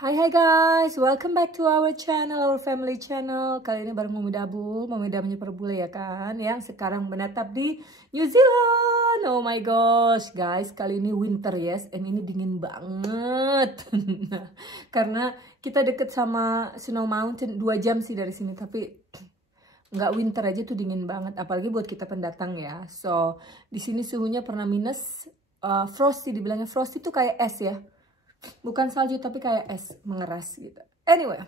Hai guys, welcome back to our channel, our family channel. Kali ini bareng Mami Dabul, Mami Dabulnya Perbule ya kan, yang sekarang menetap di New Zealand. Oh my gosh guys, kali ini winter yes, and ini dingin banget. Karena kita deket sama Snow Mountain, 2 jam sih dari sini, tapi nggak winter aja tuh dingin banget, apalagi buat kita pendatang ya. So di sini suhunya pernah minus, frosty, dibilangnya frosty tuh kayak es ya. Bukan salju tapi kayak es mengeras gitu. Anyway,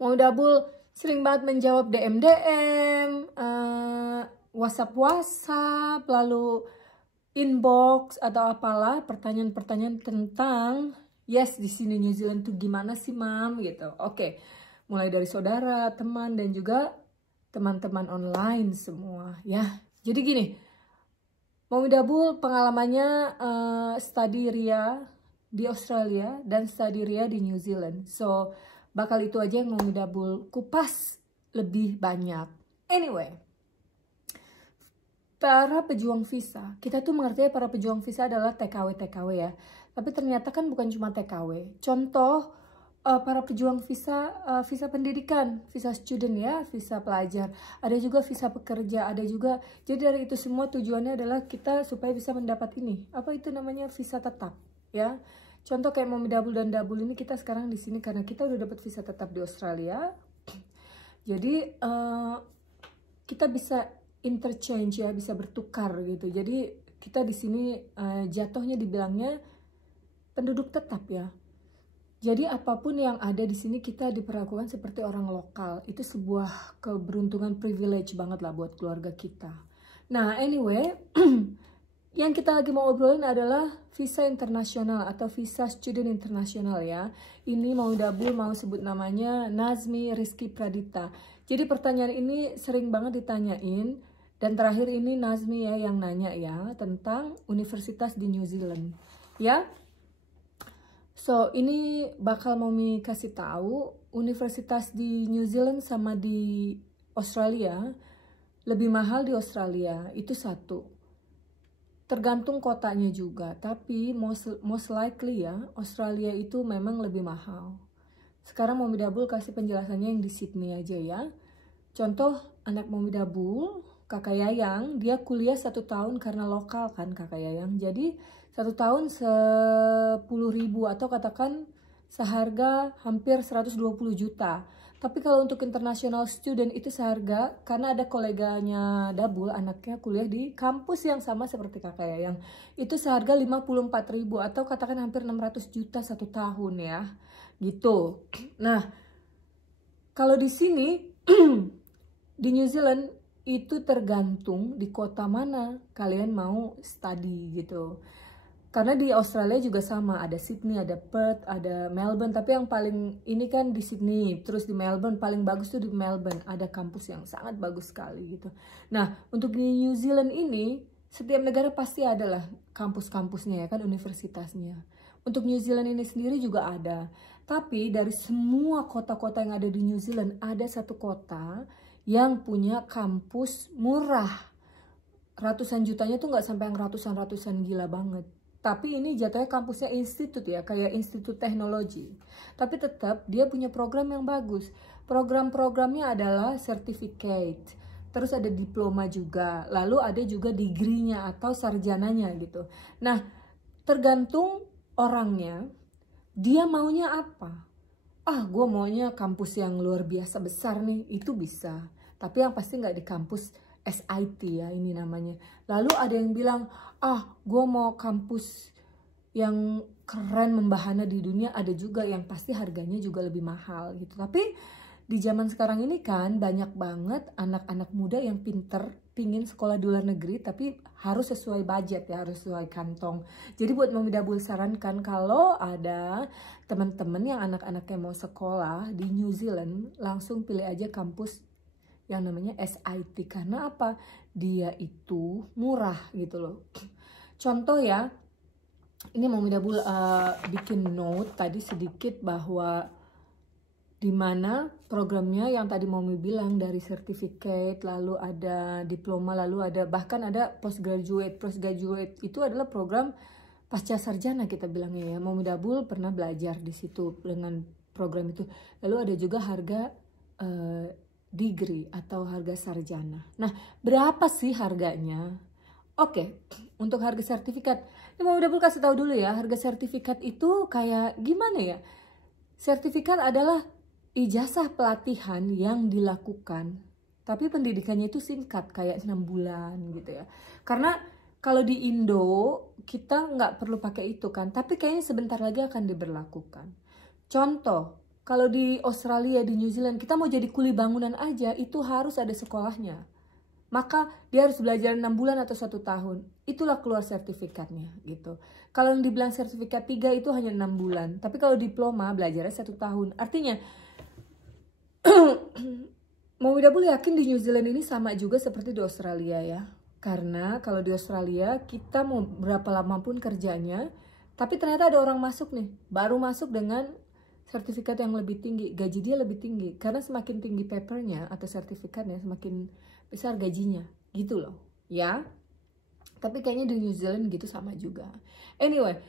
Mami Dabul sering banget menjawab DM, WhatsApp, lalu inbox atau apalah pertanyaan-pertanyaan tentang yes di sini New Zealand tuh gimana sih mam gitu. Oke, mulai dari saudara, teman dan juga teman-teman online semua ya. Jadi gini, Mami Dabul pengalamannya study RIA di Australia dan study RIA di New Zealand. So, bakal itu aja yang mau Dabul kupas lebih banyak. Anyway, para pejuang visa. Kita tuh mengerti para pejuang visa adalah TKW ya. Tapi ternyata kan bukan cuma TKW. Contoh, para pejuang visa, visa pendidikan, visa student ya, visa pelajar. Ada juga visa pekerja, ada juga. Jadi dari itu semua tujuannya adalah kita supaya bisa mendapat ini. Apa itu namanya? Visa tetap. Ya, contoh kayak Mami Dabul dan Dabul ini kita sekarang di sini karena kita udah dapat visa tetap di Australia. Jadi kita bisa interchange ya, bisa bertukar gitu. Jadi kita di sini jatuhnya dibilangnya penduduk tetap ya. Jadi apapun yang ada di sini kita diperlakukan seperti orang lokal. Itu sebuah keberuntungan, privilege banget lah buat keluarga kita. Nah anyway. Yang kita lagi mau obrolin adalah visa internasional atau visa student internasional ya. Ini Mami Dabul mau sebut namanya Nazmi Rizky Pradita. Jadi pertanyaan ini sering banget ditanyain. Dan terakhir ini Nazmi ya yang nanya ya tentang universitas di New Zealand. Ya. So ini bakal Mami kasih tahu universitas di New Zealand sama di Australia. Lebih mahal di Australia, itu satu. Tergantung kotanya juga, tapi most likely ya, Australia itu memang lebih mahal. Sekarang Mami Dabul kasih penjelasannya yang di Sydney aja ya. Contoh anak Mami Dabul, kakak Yayang, dia kuliah 1 tahun karena lokal kan kakak Yayang. Jadi 1 tahun 10.000 atau katakan seharga hampir 120 juta. Tapi kalau untuk international student itu seharga, karena ada koleganya Dabul, anaknya kuliah di kampus yang sama seperti kakak Yayang. Itu seharga 54.000 atau katakan hampir 600 juta 1 tahun ya. Gitu. Nah, kalau di sini, di New Zealand, itu tergantung di kota mana kalian mau study gitu. Karena di Australia juga sama, ada Sydney, ada Perth, ada Melbourne. Tapi yang paling ini kan di Sydney, terus di Melbourne, paling bagus tuh di Melbourne. Ada kampus yang sangat bagus sekali gitu. Nah, untuk di New Zealand ini, setiap negara pasti adalah kampus-kampusnya ya kan, universitasnya. Untuk New Zealand ini sendiri juga ada. Tapi dari semua kota-kota yang ada di New Zealand, ada satu kota yang punya kampus murah. Ratusan jutanya tuh nggak sampai yang ratusan-ratusan, gila banget. Tapi ini jatuhnya kampusnya institut ya, kayak institut teknologi. Tapi tetap dia punya program yang bagus. Program-programnya adalah certificate. Terus ada diploma juga. Lalu ada juga degree-nya atau sarjananya gitu. Nah, tergantung orangnya, dia maunya apa. Ah, gue maunya kampus yang luar biasa besar nih, itu bisa. Tapi yang pasti nggak di kampus SIT ya ini namanya. Lalu ada yang bilang, gue mau kampus yang keren membahana di dunia. Ada juga yang pasti harganya juga lebih mahal gitu. Tapi di zaman sekarang ini kan banyak banget anak-anak muda yang pinter, pingin sekolah di luar negeri, tapi harus sesuai budget ya, harus sesuai kantong. Jadi buat Mami Dabul sarankan kalau ada teman-teman yang anak-anaknya mau sekolah di New Zealand, langsung pilih aja kampus yang namanya SIT. Karena apa? Dia itu murah gitu loh. Contoh ya, ini Mami Dabul bikin note tadi sedikit bahwa dimana programnya yang tadi Mami bilang dari certificate, lalu ada diploma, lalu ada bahkan ada postgraduate. Postgraduate itu adalah program pasca sarjana kita bilangnya ya. Momidabul pernah belajar di situ dengan program itu. Lalu ada juga harga degree atau harga sarjana. Nah, berapa sih harganya? Oke, untuk harga sertifikat, ini Momidabul kasih tahu dulu ya, harga sertifikat itu kayak gimana ya? Sertifikat adalah ijazah pelatihan yang dilakukan, tapi pendidikannya itu singkat, kayak 6 bulan gitu ya. Karena kalau di Indo, kita nggak perlu pakai itu kan, tapi kayaknya sebentar lagi akan diberlakukan. Contoh, kalau di Australia, di New Zealand, kita mau jadi kuli bangunan aja, itu harus ada sekolahnya. Maka dia harus belajar 6 bulan atau 1 tahun. Itulah keluar sertifikatnya gitu. Kalau yang dibilang sertifikat 3 itu hanya 6 bulan. Tapi kalau diploma belajarnya 1 tahun. Artinya, Momidabul yakin di New Zealand ini sama juga seperti di Australia ya. Karena kalau di Australia kita mau berapa lama pun kerjanya. Tapi ternyata ada orang masuk nih. Baru masuk dengan sertifikat yang lebih tinggi. Gaji dia lebih tinggi. Karena semakin tinggi papernya atau sertifikatnya semakin besar gajinya gitu loh ya. Tapi kayaknya di New Zealand gitu sama juga. Anyway,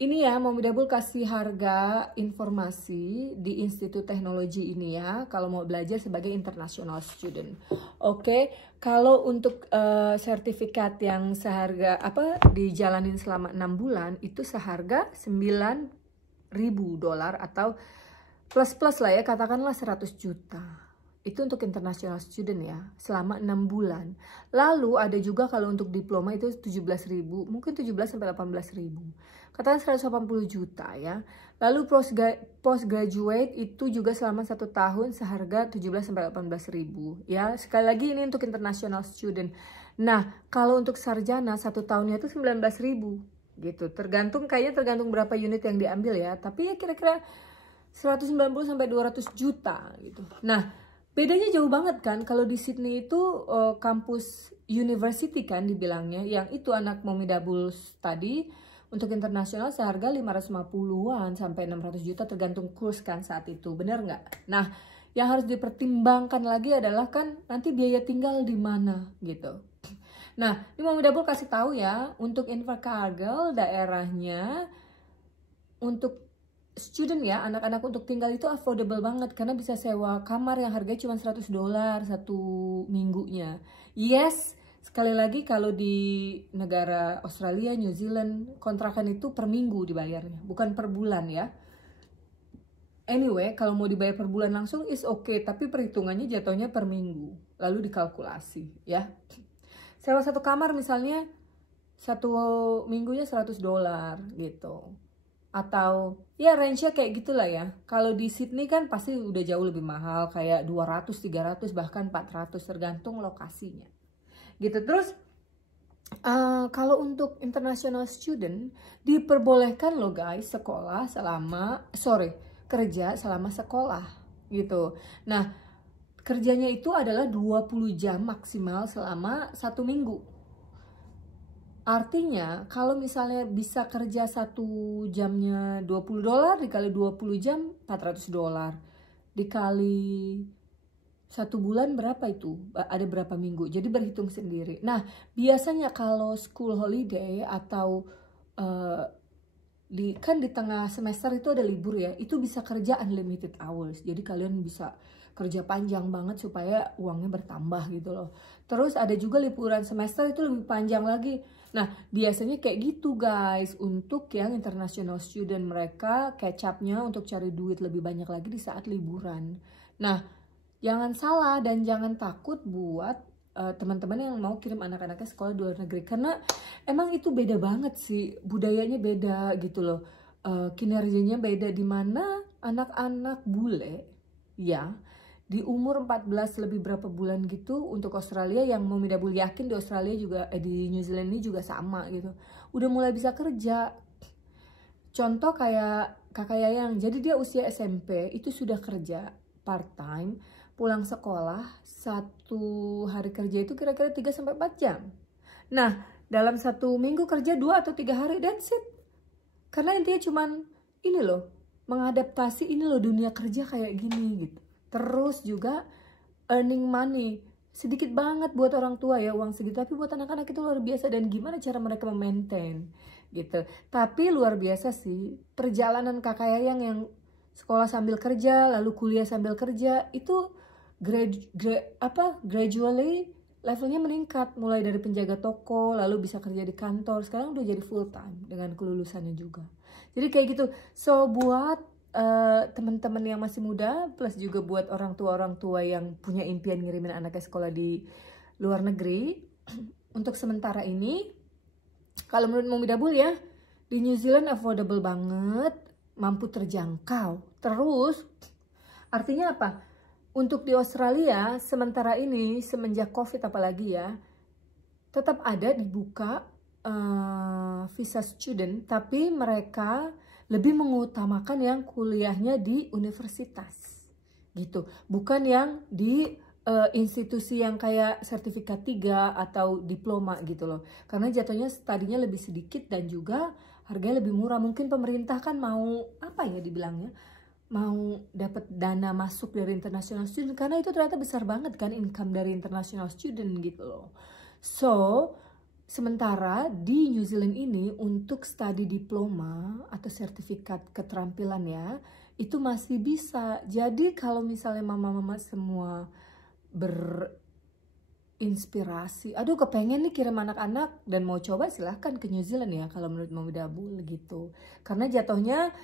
ini ya Momidabul kasih harga informasi di Institut Teknologi ini ya, kalau mau belajar sebagai international student. Oke, kalau untuk sertifikat yang seharga dijalanin selama 6 bulan itu seharga $9.000 atau plus lah ya, katakanlah 100 juta. Itu untuk international student ya, selama 6 bulan. Lalu ada juga kalau untuk diploma itu 17.000, mungkin 17 sampai 18.000. Katakan 180 juta ya. Lalu postgraduate itu juga selama 1 tahun seharga 17 sampai 18.000 ya. Sekali lagi ini untuk international student. Nah, kalau untuk sarjana 1 tahunnya itu 19.000 gitu. Tergantung berapa unit yang diambil ya, tapi ya kira-kira 190 sampai 200 juta gitu. Nah, bedanya jauh banget kan. Kalau di Sydney itu kampus university kan dibilangnya, yang itu anak Momidabul tadi untuk internasional seharga 550-an sampai 600 juta tergantung kurs kan saat itu, bener nggak? Nah, yang harus dipertimbangkan lagi adalah kan nanti biaya tinggal di mana gitu. Nah, ini Momidabul kasih tahu ya, untuk Invercargill daerahnya untuk student ya, anak-anak untuk tinggal itu affordable banget karena bisa sewa kamar yang harganya cuma $100 1 minggunya. Yes, sekali lagi kalau di negara Australia, New Zealand kontrakan itu per minggu dibayarnya, bukan per bulan ya. Anyway, kalau mau dibayar per bulan langsung is okay, tapi perhitungannya jatuhnya per minggu, lalu dikalkulasi ya. Sewa 1 kamar misalnya 1 minggunya $100 gitu. Atau ya range-nya kayak gitulah ya. Kalau di Sydney kan pasti udah jauh lebih mahal, kayak 200, 300 bahkan 400 tergantung lokasinya. Gitu. Terus kalau untuk international student diperbolehkan loh guys kerja selama sekolah gitu. Nah, kerjanya itu adalah 20 jam maksimal selama 1 minggu. Artinya kalau misalnya bisa kerja 1 jamnya $20 dikali 20 jam $400 dikali 1 bulan berapa itu? Ada berapa minggu? Jadi berhitung sendiri. Nah, biasanya kalau school holiday atau di tengah semester itu ada libur ya, itu bisa kerja unlimited hours. Jadi kalian bisa kerja panjang banget supaya uangnya bertambah gitu loh. Terus ada juga liburan semester itu lebih panjang lagi. Nah, biasanya kayak gitu guys, untuk yang international student mereka catch up-nya untuk cari duit lebih banyak lagi di saat liburan. Nah, jangan salah dan jangan takut buat teman-teman yang mau kirim anak-anaknya sekolah di luar negeri. Karena emang itu beda banget sih, budayanya beda gitu loh. Kinerjanya beda, dimana anak-anak bule ya di umur 14 lebih berapa bulan gitu untuk Australia, yang Momidabul yakin di Australia juga di New Zealand ini juga sama gitu, udah mulai bisa kerja. Contoh kayak kakak Yayang, jadi dia usia SMP itu sudah kerja part time, pulang sekolah 1 hari kerja itu kira-kira 3-4 jam. Nah, dalam 1 minggu kerja 2 atau 3 hari, that's it. Karena intinya cuman ini loh, mengadaptasi ini loh dunia kerja kayak gini gitu. Terus juga earning money, sedikit banget buat orang tua ya uang segitu, tapi buat anak-anak itu luar biasa. Dan gimana cara mereka memaintain gitu. Tapi luar biasa sih perjalanan Kakak Yayang yang sekolah sambil kerja lalu kuliah sambil kerja itu gradually levelnya meningkat, mulai dari penjaga toko lalu bisa kerja di kantor, sekarang udah jadi full time dengan kelulusannya juga. Jadi kayak gitu. So buat teman-teman yang masih muda plus juga buat orang tua yang punya impian ngirimin anaknya sekolah di luar negeri, untuk sementara ini kalau menurut Mommy Dabul ya, di New Zealand affordable banget, mampu terjangkau. Terus artinya apa? Untuk di Australia sementara ini semenjak COVID apalagi ya, tetap ada dibuka visa student, tapi mereka lebih mengutamakan yang kuliahnya di universitas gitu, bukan yang di institusi yang kayak sertifikat 3 atau diploma gitu loh, karena jatuhnya studinya lebih sedikit dan juga harganya lebih murah. Mungkin pemerintah kan mau apa ya dibilangnya, mau dapat dana masuk dari international student, karena itu ternyata besar banget kan income dari international student gitu loh. So sementara di New Zealand ini untuk studi diploma atau sertifikat keterampilan ya, itu masih bisa. Jadi kalau misalnya mama-mama semua berinspirasi, aduh kepengen nih kirim anak-anak dan mau coba, silahkan ke New Zealand ya kalau menurut Mommy Dabul gitu. Karena jatuhnya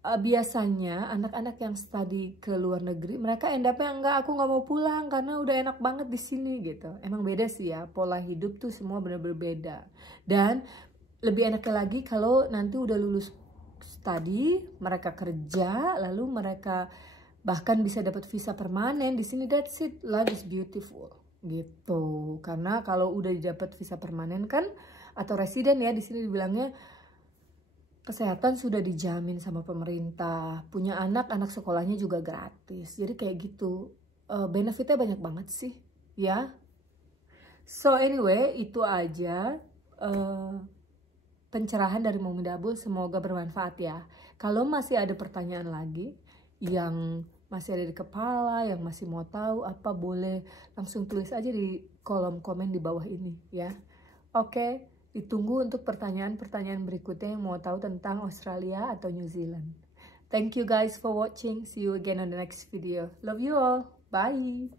biasanya anak-anak yang studi ke luar negeri, mereka end up-nya enggak, aku nggak mau pulang karena udah enak banget di sini gitu. Emang beda sih ya, pola hidup tuh semua bener-bener beda. Dan lebih enaknya lagi kalau nanti udah lulus studi, mereka kerja, lalu mereka bahkan bisa dapat visa permanen di sini. That's it, life is beautiful gitu. Karena kalau udah didapat visa permanen kan atau residen ya, di sini dibilangnya kesehatan sudah dijamin sama pemerintah, punya anak sekolahnya juga gratis. Jadi kayak gitu, benefitnya banyak banget sih ya. So anyway, itu aja pencerahan dari Mommy Dabul, semoga bermanfaat ya. Kalau masih ada pertanyaan lagi yang masih ada di kepala, yang masih mau tahu apa, boleh langsung tulis aja di kolom komen di bawah ini ya. Oke, ditunggu untuk pertanyaan-pertanyaan berikutnya yang mau tahu tentang Australia atau New Zealand. Thank you guys for watching. See you again on the next video. Love you all. Bye.